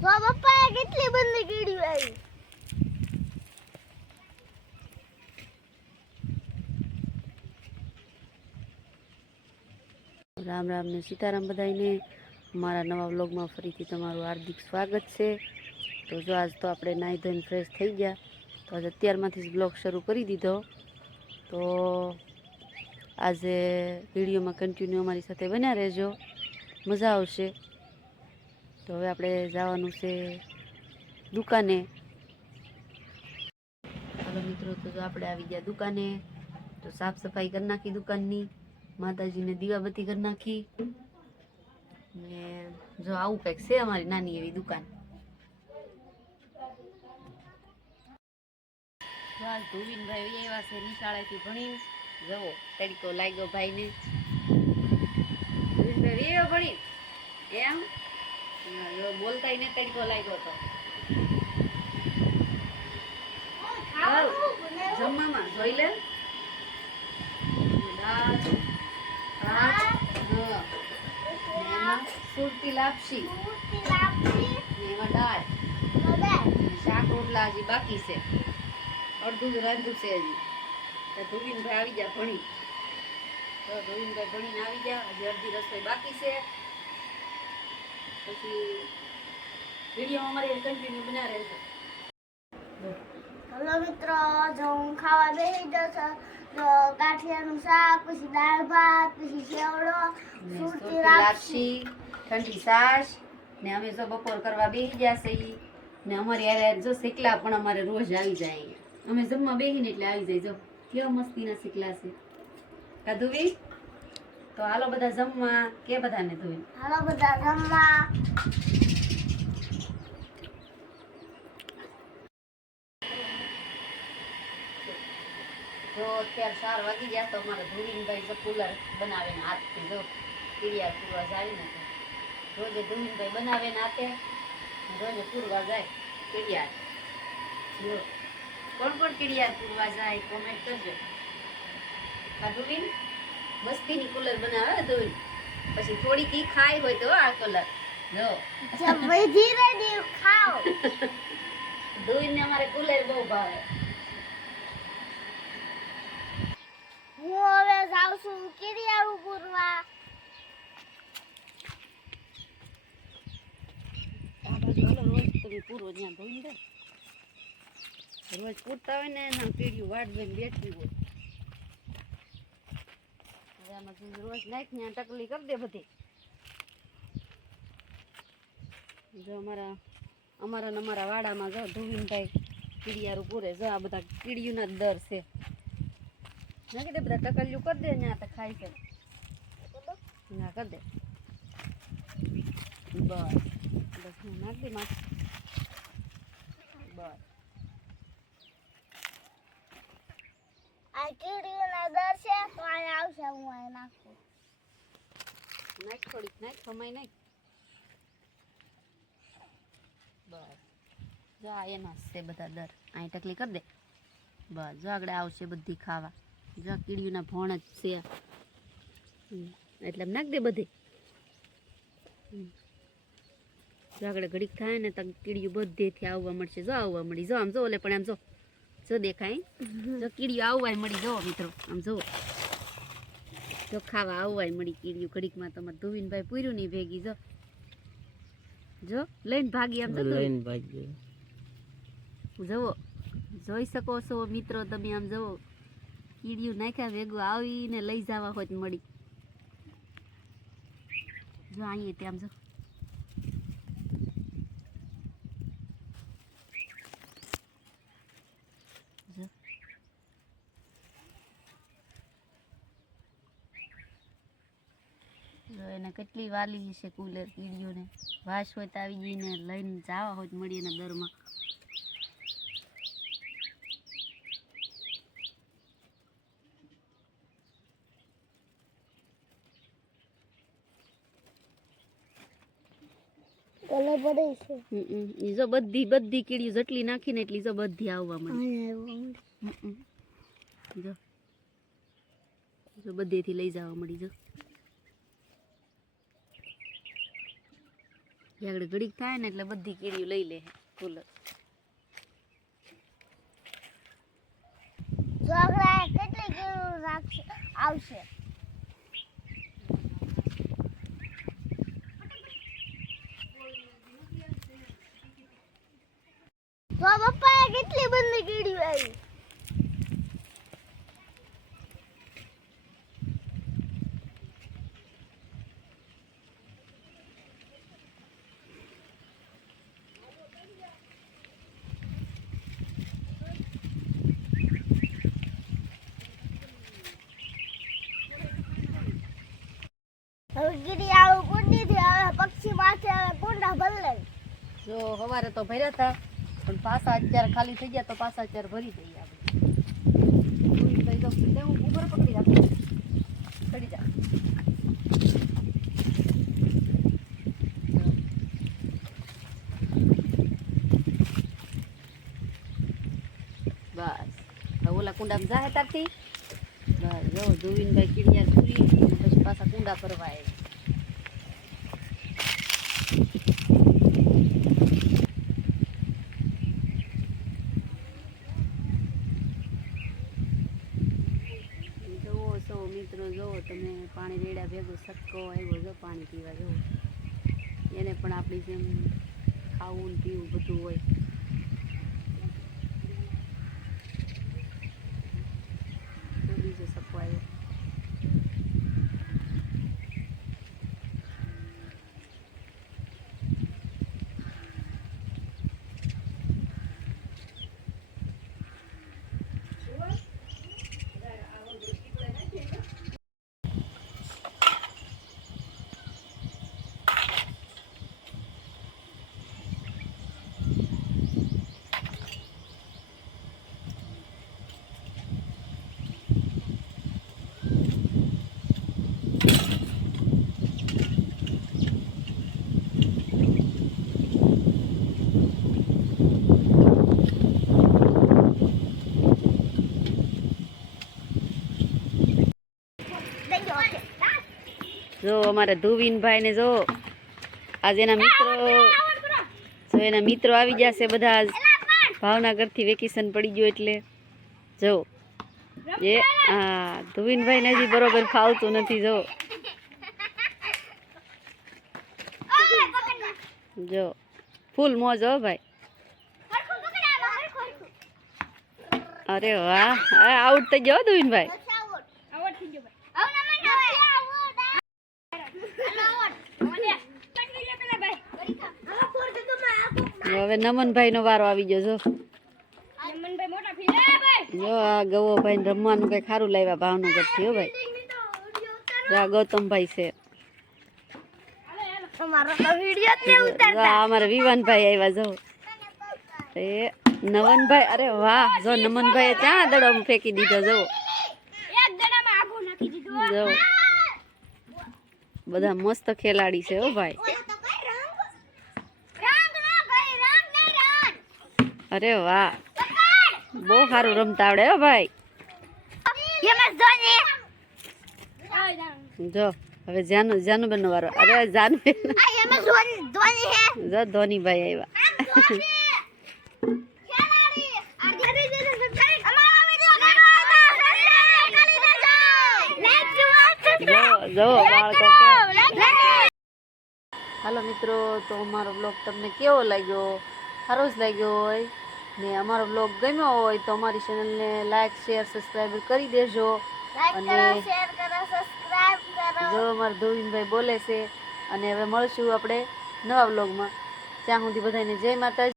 તો પપ્પાએ કેટલી બધી કીડી આવી. રામ રામ ને સીતારામ બધાઈને મારા નવા વ્લોગમાં ફરીથી તમારું હાર્દિક સ્વાગત છે. તો જો આજ તો આપણે નાહી ધોઈને ફ્રેશ થઈ ગયા, તો આજે અત્યારમાંથી જ બ્લોગ શરૂ કરી દીધો. તો આજે વિડીયોમાં કન્ટિન્યુ અમારી સાથે બન્યા રહેજો, મજા આવશે. તો હવે આપણે જવાનું છે દુકાને. હાલો મિત્રો, તો જો આપણે આવી ગયા દુકાને. તો સાફ સફાઈ કરી નાખી દુકાનની, માતાજીને દીવાબત્તી કરી નાખી ને જો આવું કંઈક છે અમારી નાની એવી દુકાન. ધોવીનભાઈ એવા છે નિશાળેથી ભણી, જવો તડકો લાગ્યો ભાઈને. ધોવીનભાઈ એવો ભણી એમ બોલતા ને તડકો લાગ્યો હતો. જમવામાં જોઈ લે દાળ ભાત એમાં સુરતી લાપસી એમાં દાળ શાક રોટલા હજી બાકી છે, અડધું જ રાંધ્યું છે હજી. ધોવીનભાઈ આવી ગયા ભણી, તો ધોવીનભાઈ ભણીને આવી ગયા, હજી અડધી રસોઈ બાકી છે. પછી વિડીયો અમારે કન્ટિન્યુ બના રહેશે. હલો મિત્રો, જો હું ખાવા બેસી જશે તો ગાંઠિયાનું શાક, પછી દાળ ભાત, પછી સેવડો, સુરતી લાપસી, ઠંડી છાશ ને અમે જો બપોર કરવા બેસી ગયા છે ને અમારી યાર જો શેકલા પણ અમારે રોજ આવી જાય. અમે જમવા બેસીને એટલે આવી જાય. જો કેવા મસ્તીના શેકલા છે કાધુવી. તો હાલો બધા જમવા, કે બધાને ધોઈ હાલો બધા જમવા. જો અત્યારે 4 વાગી ગયા, તો અમારા ધોવીનભાઈ જો કુલર બનાવે ને હાથથી જો કીડિયા પૂરવા જાય ને, રોજે ધોવીનભાઈ બનાવે ને હાથે રોજે પૂરવા જાય કીડિયા. જો કોણ કોણ કીડિયા પૂરવા જાય કોમેન્ટ કરજો. ધોવીન મસ્તીની કુલર બનાવે ધોવીન, પછી થોડીક ઈ ખાઈ હોય તો આ કલર જો ધીરે ધીરે ખાઓ. ધોવીનને અમારે કુલર બહુ ભાવે. હું હવે જાઉં છું કીડિયાળું પૂરવા. રોજ તમે પૂરો જ્યાં ધોઈને રોજ પૂરતા હોય ને એના કીડિયું વાટ જોઈને બેઠી હોય. હવે આમાં રોજ નાખ ને ટકલી કરી દે બધી. જો અમારા ને અમારા વાડામાં જો ધોવીનભાઈ કીડિયારું પૂરે. જો આ બધા કીડિયુંના જ દર છે. નાખી દે બધા ટકલિયું કરી દે ને તો ખાઈ છે ના કરી દે. બસ બસ નાખ દે માં. બસ આ કીડીઓના દર છે તો આ આવશે, હું આ નાખું. નાખ થોડીક નાખ, સમય નાખ. બસ જો આ એના છે બધા દર. અહીં ટકલી કરી દે. બસ જો આગળ આવશે બધી ખાવા. જો કીડીઓના ભણ જ છે એટલે નાખ દે બધે. જો આગળ ઘડીક થાય ને તો કીડીયું બધેથી આવવા મળશે. જો આવવા મળી, જો આમ જો ઓલે પણ આમ જો દેખાય જો કીડીયું આવવાય મળી. જો મિત્રો આમ જો ખાવા આવવાય મળી કીડીયું ઘડીકમાં. તમારે ધોવીનભાઈ પૂર્યું નહીં ભેગી જો લઈને ભાગી. આમ લઈને ભાગી જવો જોઈ શકો છો મિત્રો તમે. આમ જવો કીડીયું નાખ્યા ભેગું આવીને લઈ જવા હોત મળી. જો અહીંયા ત્યાં જો એને કેટલી વાલી છે કુલર કીડીઓને. વાસ હોય તો આવી જઈને લઈને જવા હોય મળી એના દરમાં. જો બધી કીડીઓ જેટલી નાખીને એટલી જો બધી આવવા મળી. જો બધેથી લઈ જવા મળી. જો આગળ ઘડીક થાય ને એટલે બધી કીડીઓ લઈ લે કુલર. છોકરા કેટલી કીડીઓ રાખશે આવશે. તો પપ્પાએ કેટલી બધી કીડીઓ આવી. હવે કીડી આવું કુંડીથી હવે પક્ષી પાસે કુંડા ભરલે. જો સવારે તો ભર્યા હતા પણ પાછા અત્યારે ખાલી થઈ ગયા તો પાછા અત્યારે ભરી દઈએ આપણે. તો લેવું ઉપર પકડી રાખો ચડી જા. બસ હવે ઓલા કુંડામાં જાહે તારથી. બસ જો ધોવીનભાઈ કીડિયા પૂરી પછી પાછા કુંડા ભરવા આવે. મિત્રો જોવો તમે પાણી રેડા ભેગો સટકો આવ્યો જો પાણી પીવા જવો. એને પણ આપણી જેમ ખાવું ને પીવું બધું હોય. બીજો સટકો આવ્યો. જો અમારા ધુવીનભાઈ ને જો આજે એના મિત્રો આવી જશે બધા. ભાવનગર થી વેકેશન પડી ગયું એટલે જો એ હા ધુવીનભાઈ ને હજી બરોબર ફાવતું નથી. જો ફૂલ મોજ હો ભાઈ. અરે વાહ આઉટ થઈ ગયો ધુવીનભાઈ. હવે નમનભાઈ નો વારો આવી ગયો. જો આ ગવોભાઈ ને રમવાનું કઈ સારું લાવ્યા ભાવનગર થી. હો ભાઈ આ ગૌતમભાઈ છે. અમારા વિવાનભાઈ આવ્યા જો એ નવનભાઈ. અરે વાહ જો નમનભાઈ ત્યાં દડો ફેંકી દીધો. જો બધા મસ્ત ખેલાડી છે. હો ભાઈ અરે વાહ બહુ સારું રમતા આવડે. હો ભાઈ જો હવે જાનુબેન નો વારો. અરે જાનુબેન જો ધોનીભાઈ આવ્યા. જો બાળકો. હાલો મિત્રો તો અમારો બ્લોગ તમને કેવો લાગ્યો? સારો જ લાગ્યો હોય ને અમારો બ્લોગ ગમ્યો હોય તો અમારી ચેનલને લાઈક શેર સબસ્ક્રાઈબ કરી દેજો. અને જો અમારા ધોવીનભાઈ બોલે છે. અને હવે મળશું આપણે નવા બ્લોગમાં. ત્યાં સુધી બધાને જય માતાજી.